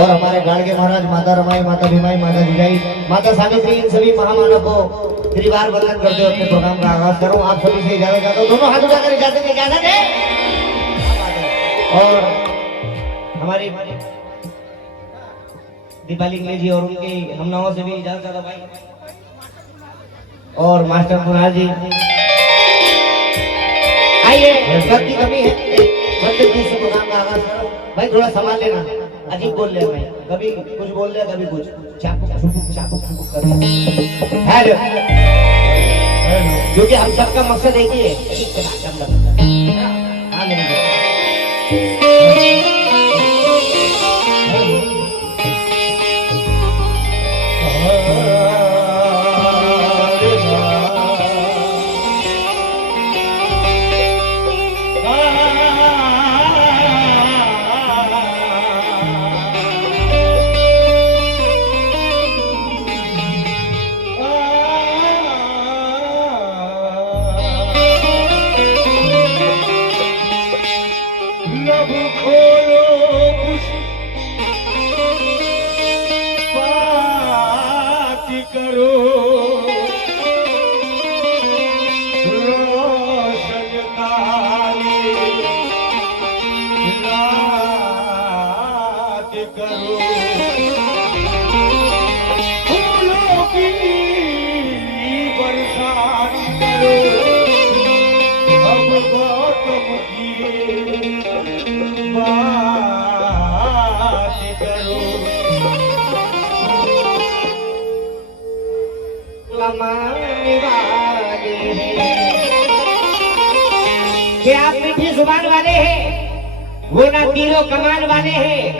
और हमारे गाड़गे महाराज, माता रमाई, माता भीमाई, माता जिजाई, माता सावित्री, इन सभी महामानव को त्रिवार वंदन करते हुए अपने प्रोग्राम का आगाज करूं। आप सभी से इजाजत चाहता हूं, दोनों हाथ उठाकर इजाजत दें, इजाजत है। और हमारी दीपाली जी और उनके हमनाओं से भी इजाजत चाहता भाई, और मास्टर कुणाल जी आइए। वक्त की कमी है, मंदिर जी से प्रोग्राम का आगाज करो भाई, थोड़ा संभाल लेना, अजीब बोल ले भाई, कभी कुछ बोल ले, कभी कुछ चापुक चापुक कर, क्योंकि हम सबका मकसद एक ही है। हाँ मेरी कि आप मीठी जुबान वाले हैं, वो ना तीरों कमान वाले हैं,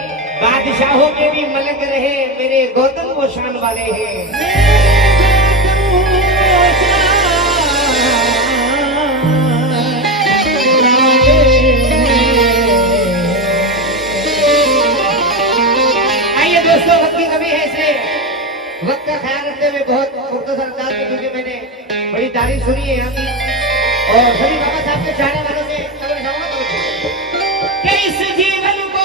बादशाहों के भी मलक रहे, मेरे गौतम वो शान वाले हैं। आइए दोस्तों, वक्त की कमी है, इसलिए वक्त का ख्याल रखते हुए बहुत मुख्तसर अंदाज में, क्योंकि मैंने बड़ी तारीफ सुनी है यहाँ की, और सभी बाबा साहब के चाहने वालों से कि इस जीवन को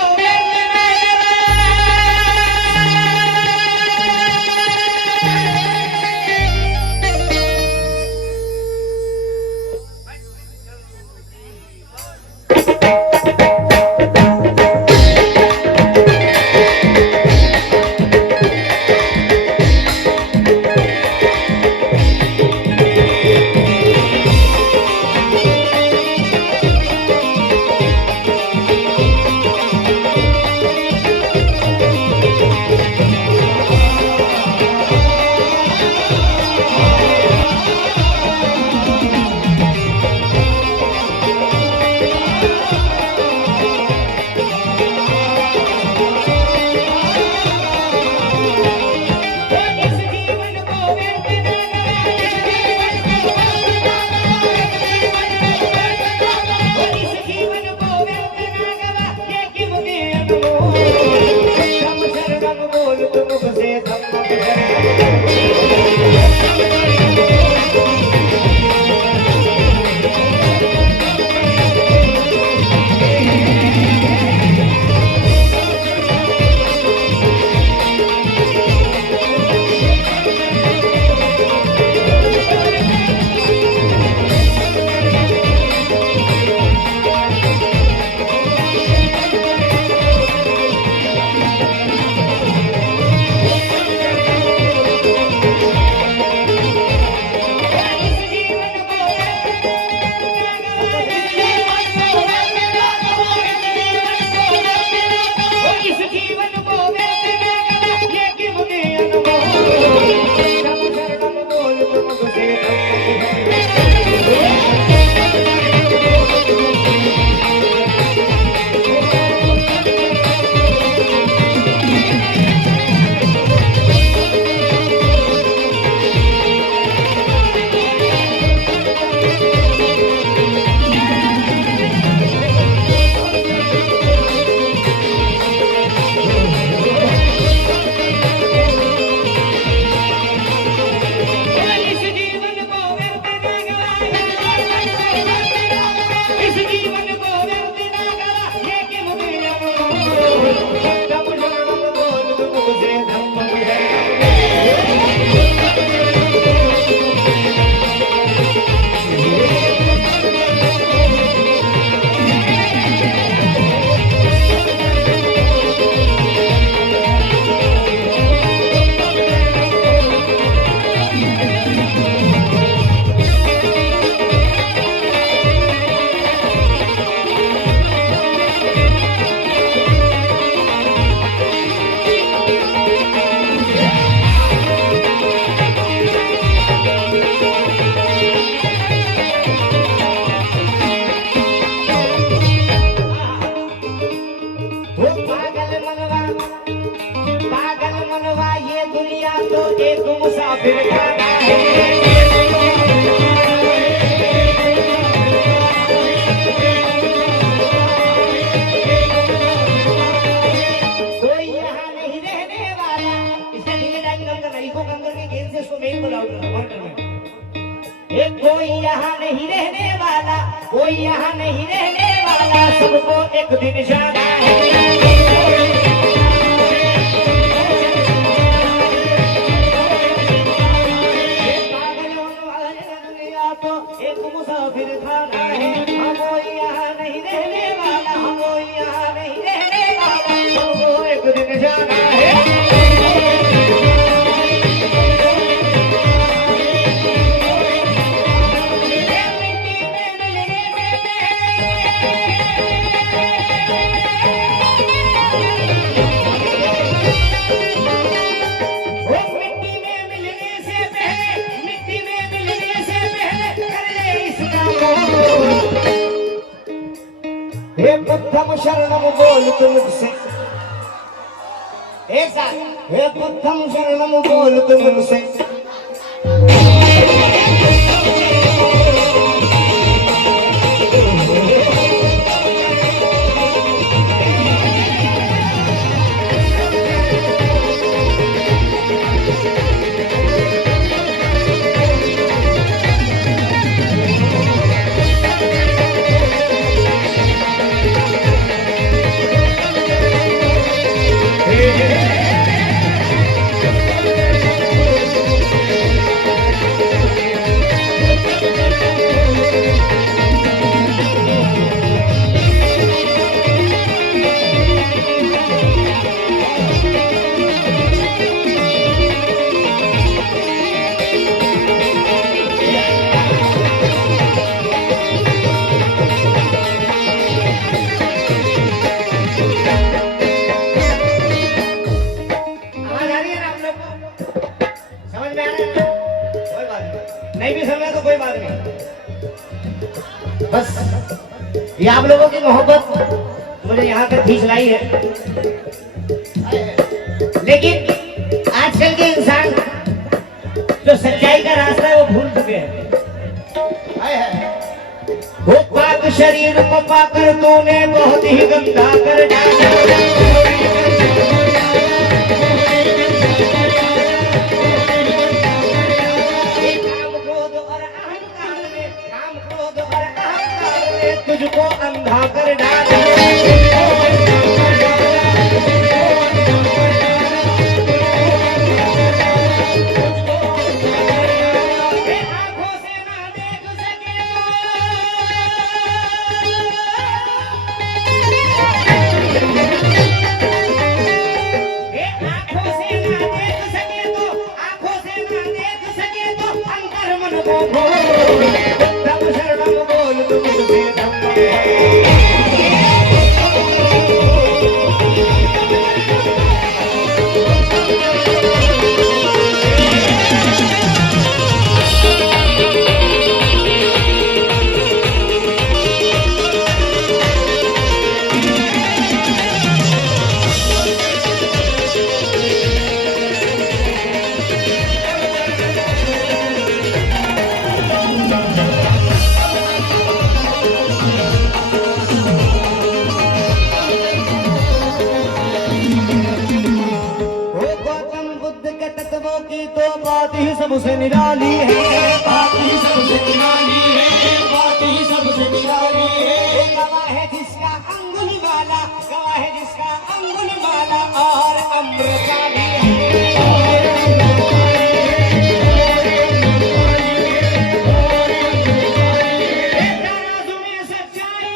कोई यहाँ नहीं रहने वाला, इसलिए ठीक है टाइम कम करना, इको कम करके गेंद से इसको मेन बोला कोई यहाँ नहीं रहने वाला, कोई यहाँ नहीं रहने वाला, सबको एक दिन जाना है। पागलों वाली दुनिया तो एक मुसाफिर खाना है। हम कोई यहाँ नहीं रहने वाला, हम कोई यहाँ नहीं रहने वाला, सबको एक दिन जाना है। हे बुद्धम शरणम बोल तुम मुझसे, एक साथ, हे बुद्धम शरणम बोल तुम मुझसे। नहीं भी समझा तो कोई बात नहीं, बस ये आप लोगों की मोहब्बत मुझे यहाँ तक खींच लाई है। लेकिन आजकल के इंसान जो सच्चाई का रास्ता है वो भूल चुके हैं। वो पाक शरीर को पाकर तूने बहुत ही गंदा कर डाला। तुझको अंधा कर डाला। आंखों से ना देख सके तो आंखों से ना देख सके तो अंतर मन को खोल। तब शरणम बोल तुझसे सबसे निराली है, बात ही सबसे निराली है, बात ही सबसे निराली है। गवाह है जिसका अंगुल वाला, गवाह है जिसका अंगुल वाला और अमृता भी है। तराजू में सच्चाई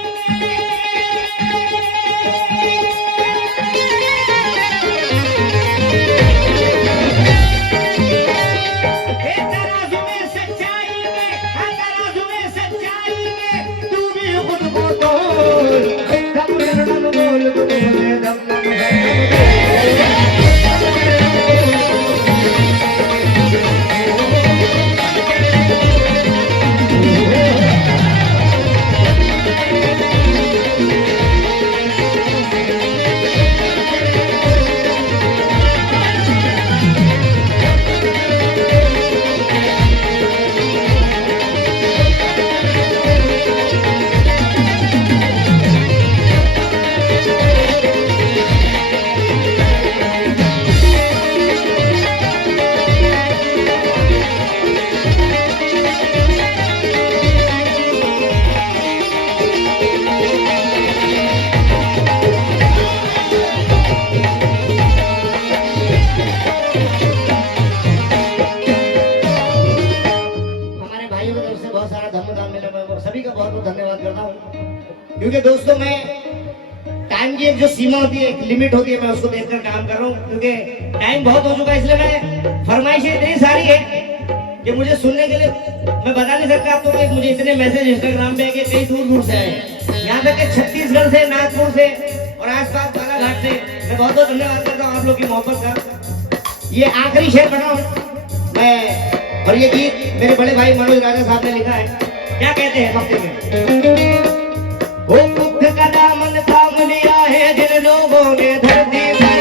क्योंकि दोस्तों मैं टाइम की एक जो सीमा होती है, एक लिमिट होती है, मैं उसको देखकर काम कर रहा हूँ, क्योंकि टाइम बहुत हो चुका है। इसलिए मैं फरमाइशें इतनी सारी है कि मुझे सुनने के लिए मैं बता नहीं सकता आपको कि मुझे इतने मैसेज इंस्टाग्राम पे कि कई दूर दूर से आए, यहाँ तक कि छत्तीसगढ़ से, नागपुर से और आसपास बालाघाट से। मैं बहुत बहुत धन्यवाद करता हूँ आप लोग की मोहब्बत का। ये आखिरी शेर पढ़ा हूँ मैं, और ये गीत मेरे बड़े भाई मनोज राजा साहब ने लिखा है। क्या कहते हैं मक्ते में? वो बुद्ध का दामन थाम लिया है जिन लोगों ने धरती पर,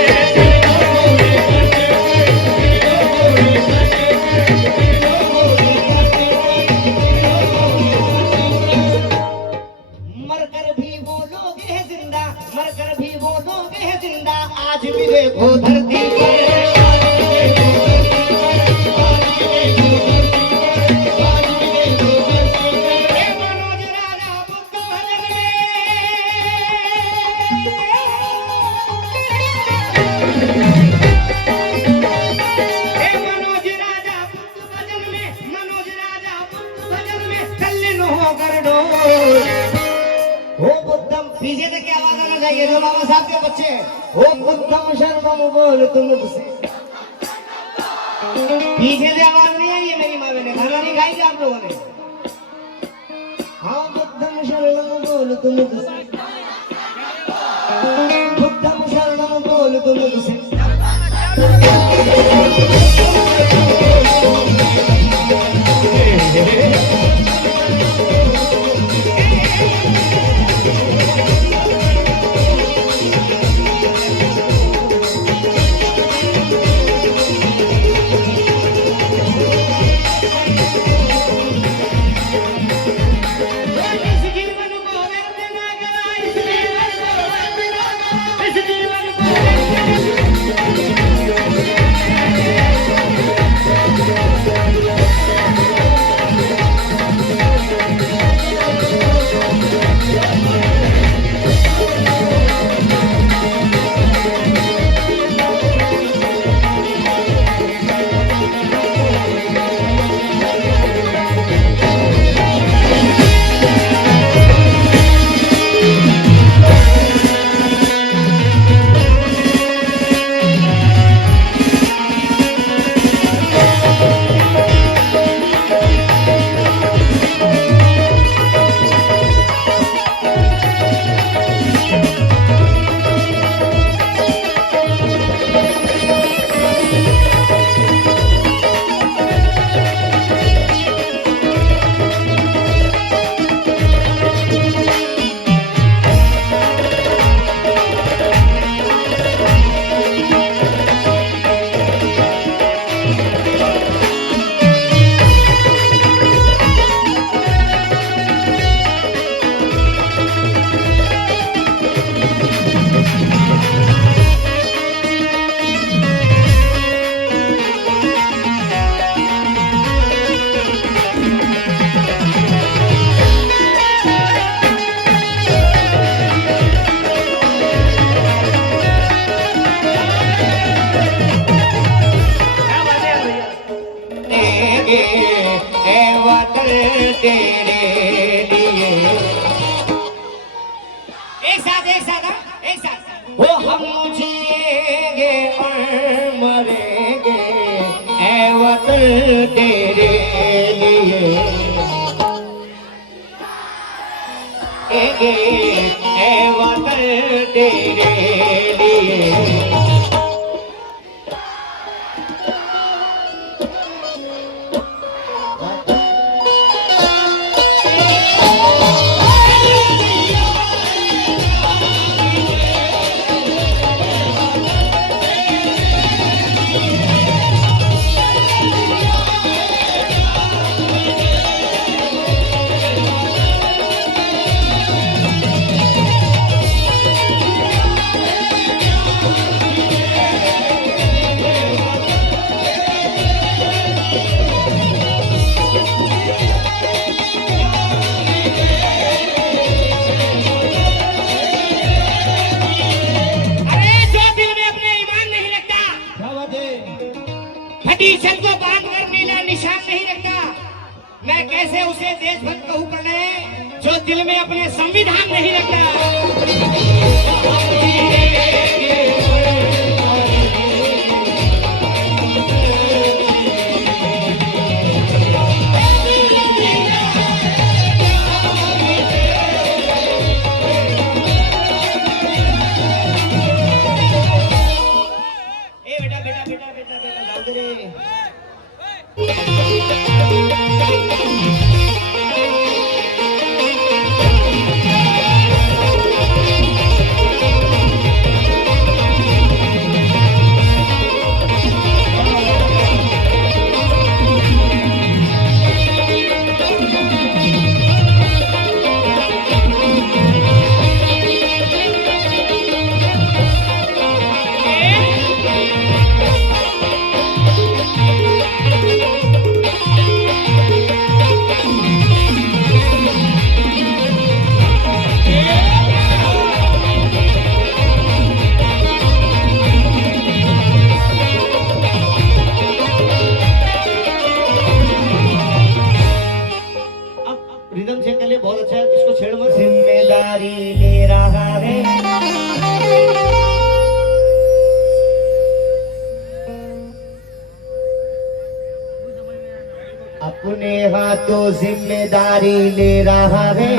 मरकर भी वो लोग हैं जिंदा, मरकर भी वो लोग हैं जिंदा, आज भी देखो धरती पर। पीछे तक की आवाज आना चाहिए जो बाबा साहब के बच्चे। हो बुद्धम शरणम बोल तुम से, पीछे से आवाज नहीं आई है। मेरी माँ ने खाना नहीं खाई थी आप लोगों ने। हाँ बुद्धम शरणम बोल तुम से, बुद्धम शरणम बोल तुम से। कंडीशन को बांध कर नीला निशान नहीं रखता। मैं कैसे उसे देशभक्त कहूँ प्रणय जो दिल में अपने संविधान नहीं रखता। ए बेटा बेटा बेटा बेटा बेटा जाओ दे रे। रिदम चेक कर ले, बहुत अच्छा है, इसको छेड़ मत। जिम्मेदारी ले रहा है अपने हाथों, जिम्मेदारी ले रहा है,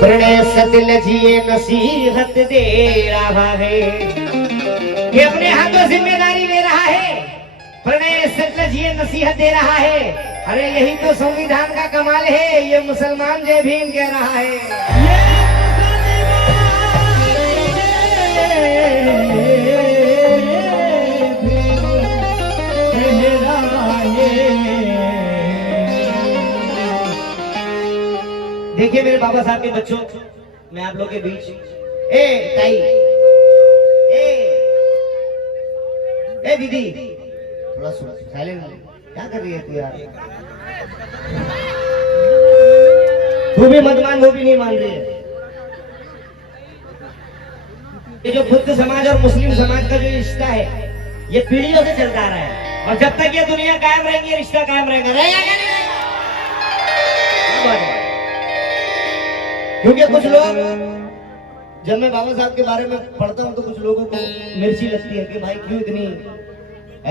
प्रणय सतिल जिए नसीहत दे रहा है। ये अपने हाथों जिम्मेदारी ले रहा है, प्रणय सतिल जिए नसीहत दे रहा है। अरे यही तो संविधान का कमाल है, ये मुसलमान जय भीम कह रहा है। देखिए मेरे बाबा साहब के बच्चों, मैं आप लोग के बीच, ए ताई, ए दीदी, थोड़ा साइलेंट, क्या कर रही है तू यार? तू भी मत मान, वो भी नहीं मान रही है। ये जो बुद्ध समाज और मुस्लिम समाज का जो रिश्ता है, ये पीढ़ियों से चलता आ रहा है, और जब तक ये दुनिया कायम रहेगी, ये रिश्ता कायम रहेगा। क्योंकि कुछ लोग, जब मैं बाबा साहब के बारे में पढ़ता हूँ तो कुछ लोगों को मिर्ची लगती है कि भाई क्यों इतनी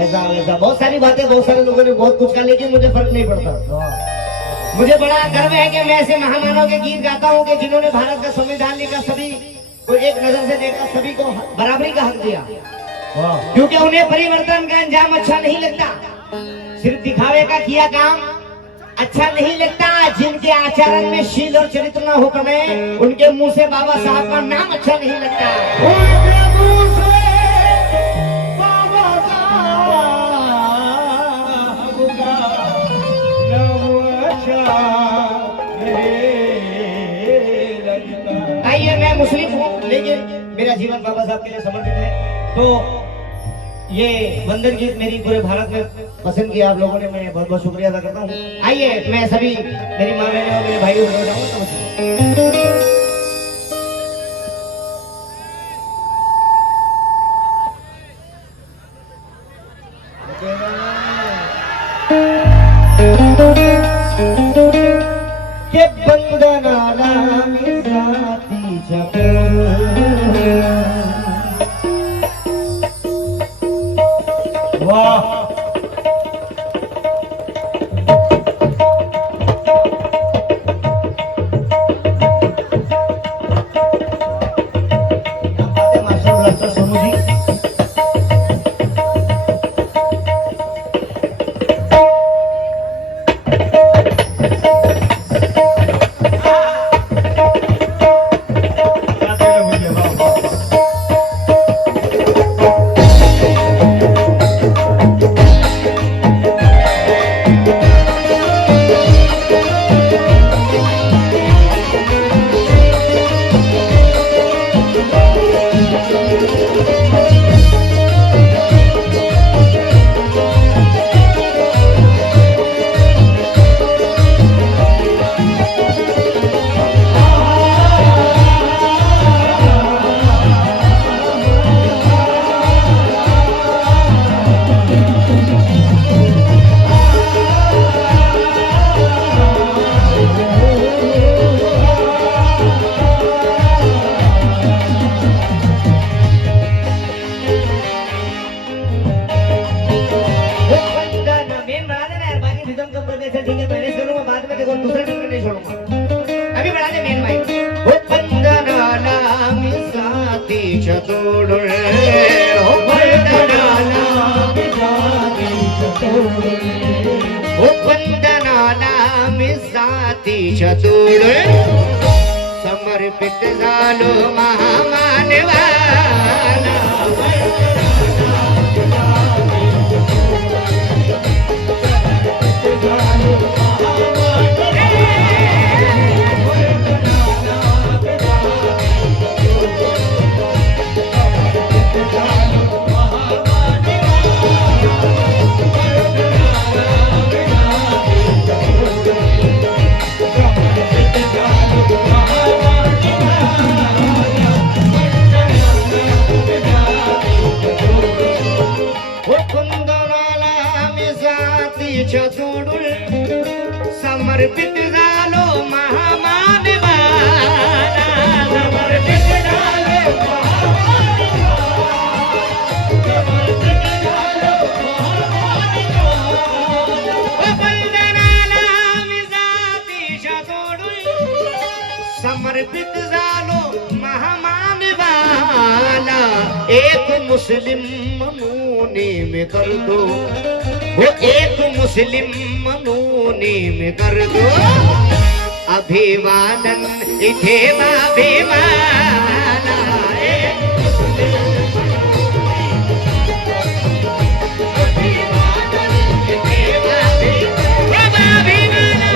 ऐसा वैसा, बहुत सारी बातें, बहुत सारे लोगों ने बहुत कुछ कहा, लेकिन मुझे फर्क नहीं पड़ता। मुझे बड़ा गर्व है कि मैं ऐसे महामानव के गीत गाता हूँ कि जिन्होंने भारत का संविधान लिखा, सभी को एक नजर से देखा, सभी को बराबरी का हक दिया, क्योंकि उन्हें परिवर्तन का अंजाम अच्छा नहीं लगता, सिर्फ दिखावे का किया काम अच्छा नहीं लगता। जिनके आचरण में शील और चरित्र न हो पाए, उनके मुंह से बाबा साहब का नाम अच्छा नहीं लगता। उनके मुंह से बाबा साहब का नाम अच्छा नहीं लगता। आइए, मैं मुस्लिम हूँ, लेकिन मेरा जीवन बाबा साहब के लिए समर्पित है, तो ये वंदन गीत मेरी पूरे भारत में पसंद किया आप लोगों ने, मैं बहुत बहुत शुक्रिया अदा करता हूँ। आइए, मैं सभी मेरी माँ बहनों और मेरे भाइयों को बताऊँ। के बंदनाला में जाती वाह, सोनू जी नहीं रिदम कब कर देते ठीक है मैनेज करूंगा बाद में देखो दूसरे दिन में नहीं छोड़ूंगा अभी बढ़ा दे मेन माइक ओ पंदनाला मिसाती चतुर ओ पंदनाला मिसाती चतुर ओ पंदनाला मिसाती चतुर समर्पित झालो महामानवाला चतुर समर्पित झालो महामानवाला समर्पित झालो वंदनाला मिजाती चतुर समर्पित झालो महामानवाला एक मुस्लिम मनूने में कर दो वो एक मुस्लिम मनूने में कर दो अभिवादन इथे अभिमाना एक अभिवादन इथे अभिमाना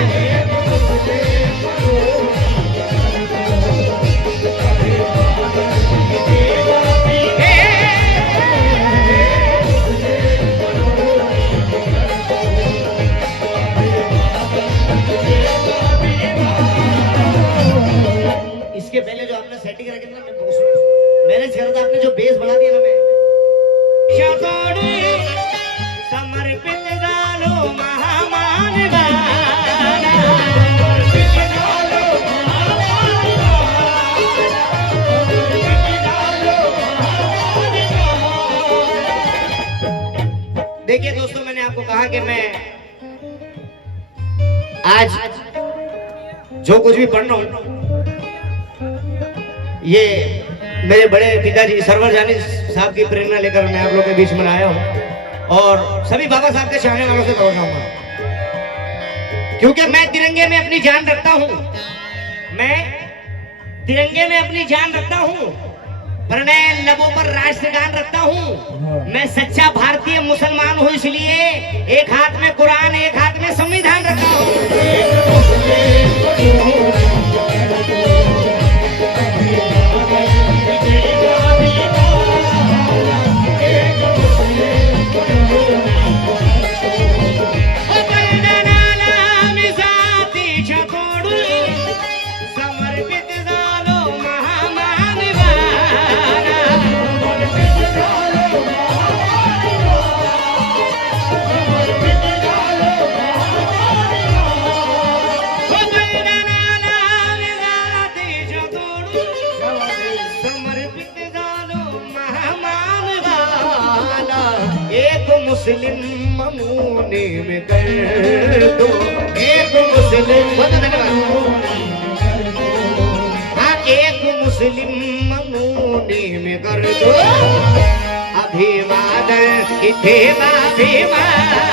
इसके पहले जो आपने सेटिंग रखी थी ना मैंने करा था आपने जो बेस बढ़ा दिया ना मैं समर्पित झालो महामानवाला देखिए दोस्तों मैंने आपको कहा कि मैं आज जो कुछ भी पढ़ रहा हूं ये मेरे बड़े पिताजी सरवर जानी साहब की प्रेरणा लेकर मैं आप लोगों के बीच में आया हूं और सभी बाबा साहब के चाहने वालों से बोल रहा हूं क्योंकि मैं तिरंगे में अपनी जान रखता हूं मैं तिरंगे में अपनी जान रखता हूं प्रणय लबों पर राष्ट्रगान रखता हूं मैं सच्चा भारतीय मुसलमान हूं इसलिए एक हाथ में कुरान एक हाथ में संविधान रखता हूं मुस्लिम मनूने में कर दो एक मुस्लिम हाँ एक मुस्लिम मनूने में कर दो अभिवादन इथे अभिमाना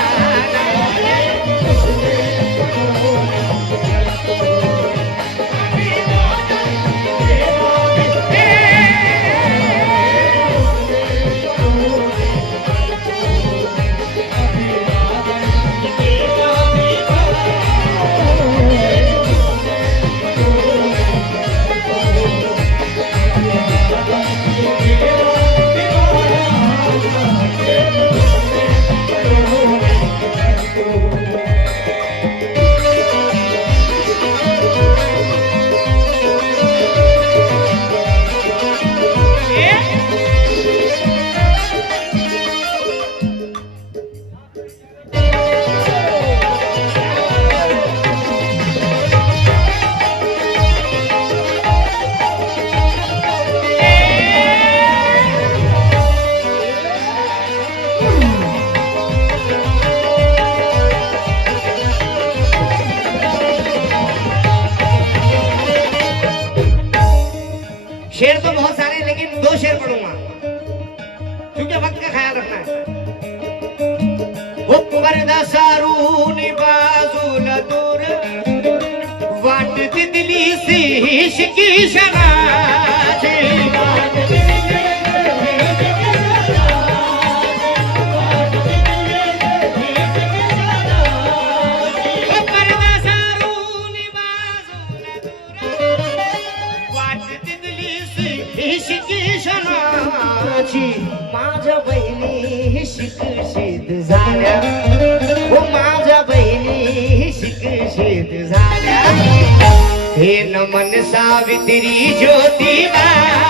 शेर तो बहुत सारे हैं, लेकिन 2 शेर पढ़ूंगा क्योंकि वक्त का ख्याल रखना है। वो पर्दा सारून बाजूला दूर वाट तितली सी शिकी शनाचे माझ्या बहिणी शिक्षित झाल्या, हो माझ्या बहिणी शिक्षित झाल्या, हे नमन सावित्री ज्योतिबाला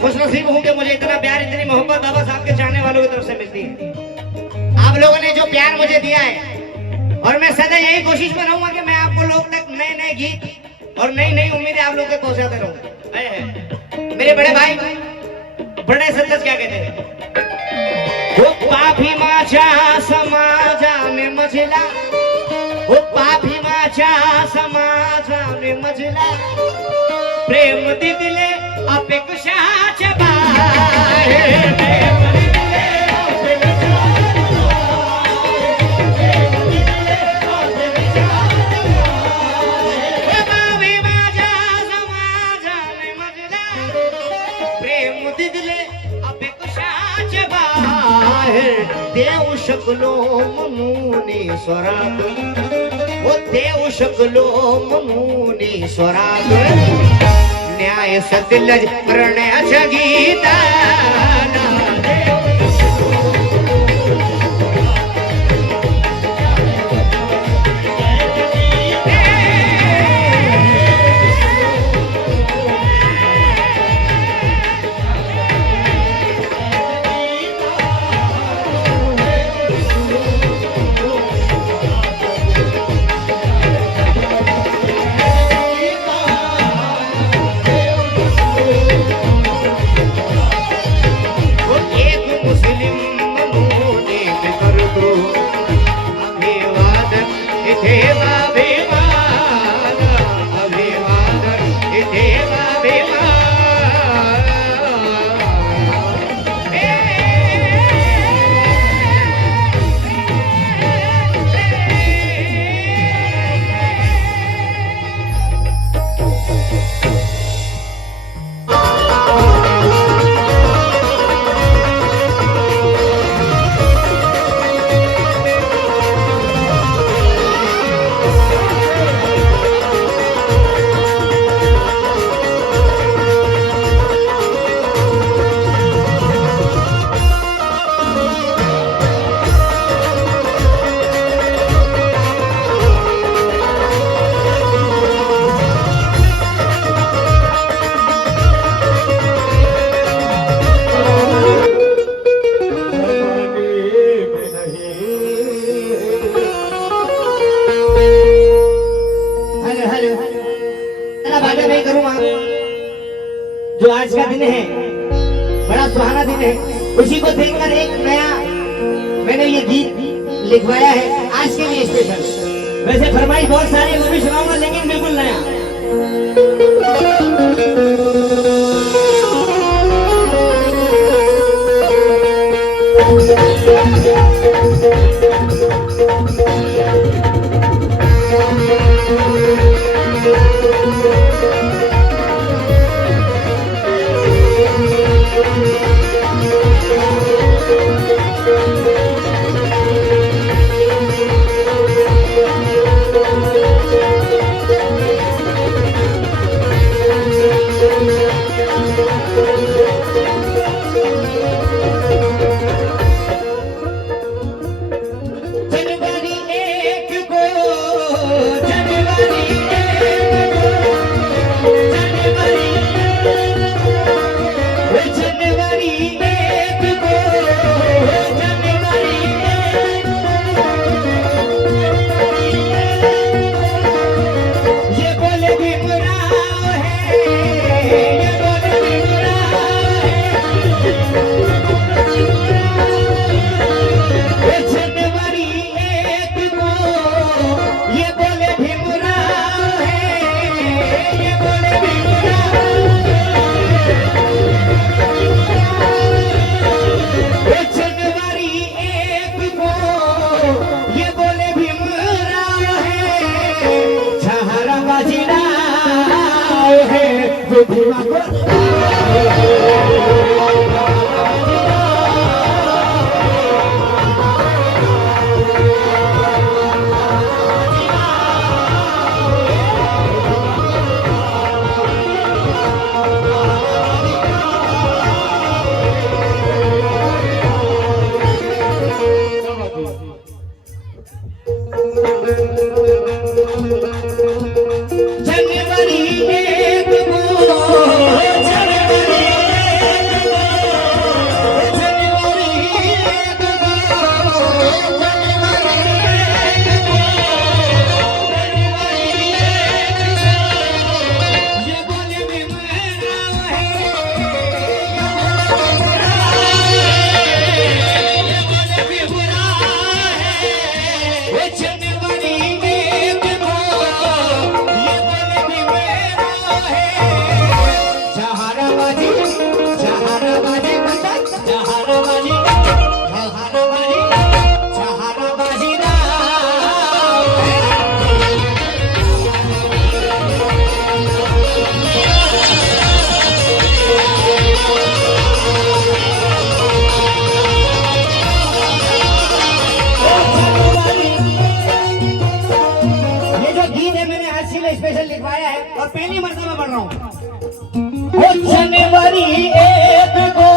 खुशनसीब हूं कि मुझे इतना प्यार इतनी मोहब्बत बाबा साहब के चाहने वालों की तरफ से मिलती है। आप लोगों ने जो प्यार मुझे दिया है, और मैं सदा यही कोशिश में रहूंगा कि मैं आपको लोग तक नए नए गीत और नई नई उम्मीदें आप लोग तक पहुंचाते रहूं। मेरे बड़े भाई बड़े सत्य क्या कहते हैं, वो पापी माझ्या समाजाने मजला, वो पापी माझ्या समाजाने मजला, प्रेम दिले अपेक्षाच्या बाहेर, बाबी माझ्या समाजाने मजला, प्रेम दिले अपेक्षाच्या बाहेर, देऊ शकलो म्हणून स्वराग, वो देऊ शकलो म्हणून स्वराग, न्याय सतलज प्रणयाच्या गीताला जो आज का दिन है बड़ा सुहाना दिन है, उसी को देखकर एक नया मैंने ये गीत लिखवाया है आज के लिए स्पेशल। वैसे फरमाइश बहुत सारी मैं भी सुनाऊंगा, लेकिन बिल्कुल नया। गीत है, मैंने आज के लिए स्पेशल लिखवाया है और पहली मर्तबा पढ़ रहा हूँ। जनवरी 1 को,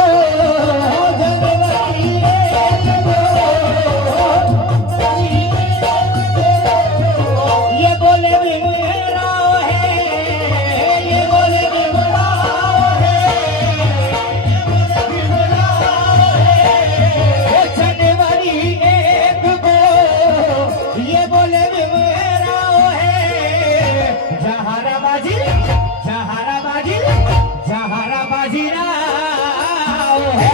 जनवरी 1 को, ये बोले भीमराव है, ये बोले भीमराव है, जनवरी 1 को, ये बोले भीमराव है, जहाराबाजी जहाराबाजी जहाराबाजी राव है।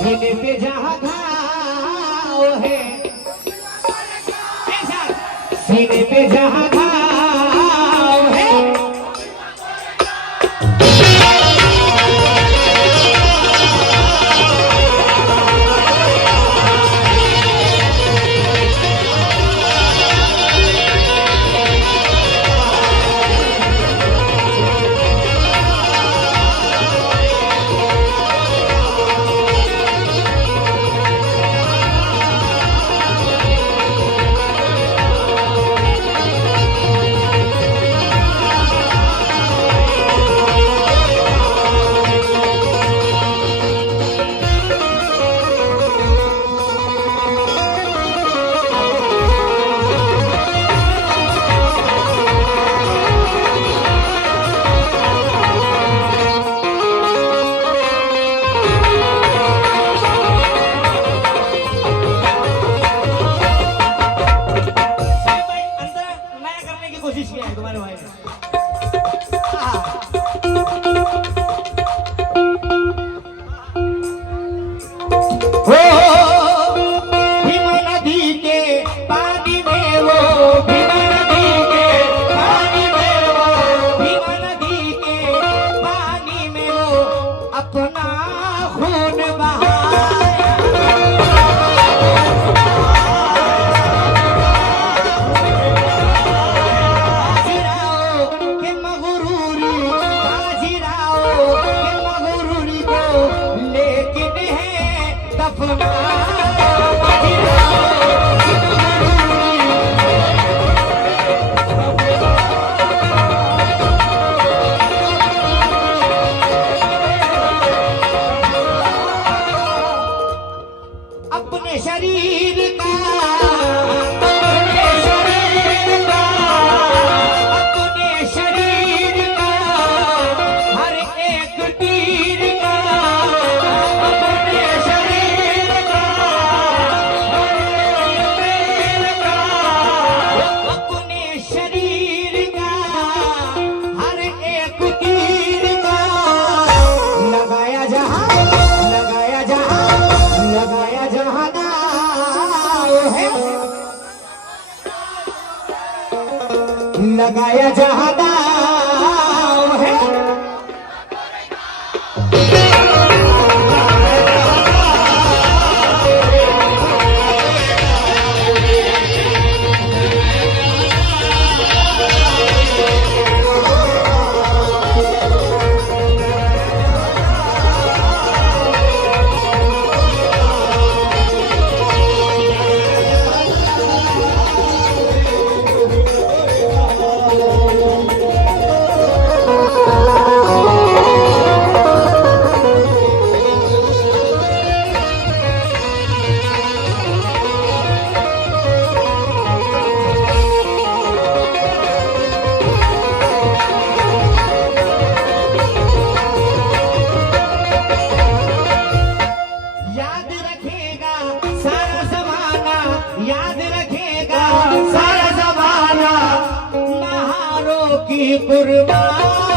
सीने पे जहाँ घाव है, सीने पे जहाँ घाव है, सपना अपने शरीर का अपने शरीर का हर एक तीर का अपने शरीर का हर एक तीर का अपने शरीर का हर एक तीर का लगाया जहां लगाया जहां लगाया जहां दाव है याद रखेगा सारा जमाना याद रखेगा सारा जमाना महारों की कुर्बानी